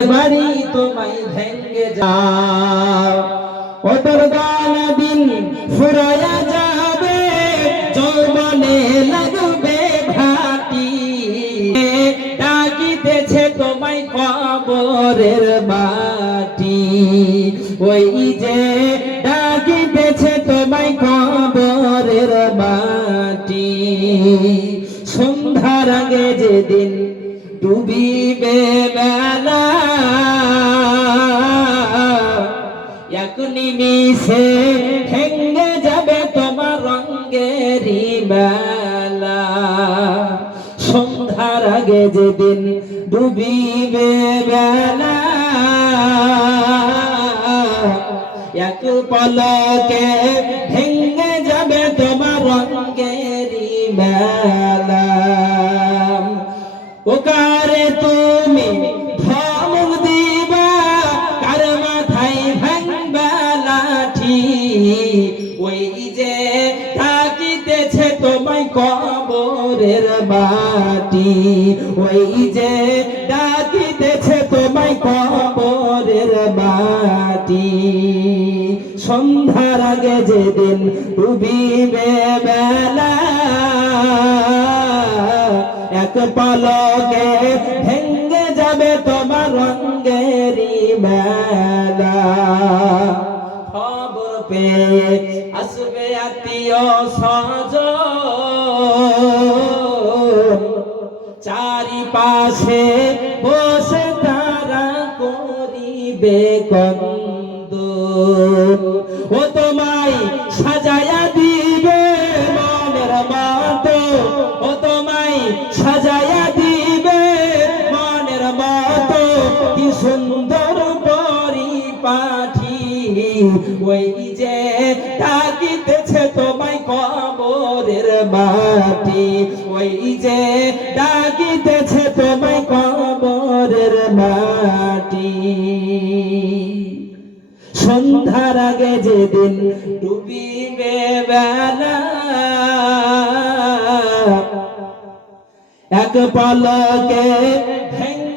বাড়ি তোমায় ভেঙ্গে যাও। ও তোর দিন ফুরায়া যাবে, যৌবনে লাগবে ঘাটি ডাকিতেছে তোমায় কবরের মাটি ওই যে ডাকিতেছে তোমায় কবরের মাটি সন্ধ্যার আগে যেদিন ডুবিবে বেলা এক নিমিষে ভেঙ্গে যাবে তোমার রঙ্গেরি মেলা। সন্ধ্যার আগে যেদিন ডুবিবে বেলা, এক পলকে ভেঙ্গে যাবে তোমার রঙ্গেরি মেলা। ওকারে তুমি ওই যে থাকিতেছে তোমায় কবরের মাটি ওই যে ডাকিতেছে তোমায় কবরের মাটি সন্ধ্যার আগে যেদিন ডুবিবে বেলা, এক পলকে ভেঙ্গে যাবে তোমার রঙ্গেরি মেলা। খবর পেয়ে আসবে আত্মীয় সজ চারিপাশে বসে তারা করিবে কন্দ। ও তোমায় সাজায়া দিবে মনের মতো। ও তোমায় সাজায়া দিবে মনের মতো। কি সুন্দর পরিপাঠি ওই যে ডাকিতেছে তোমায় কবরের মাটি। ওই যে ডাকিতেছে তোমায় কবরের মাটি। সন্ধ্যার আগে যেদিন ডুবিবে বেলা, এক পলকে ভেঙ্গে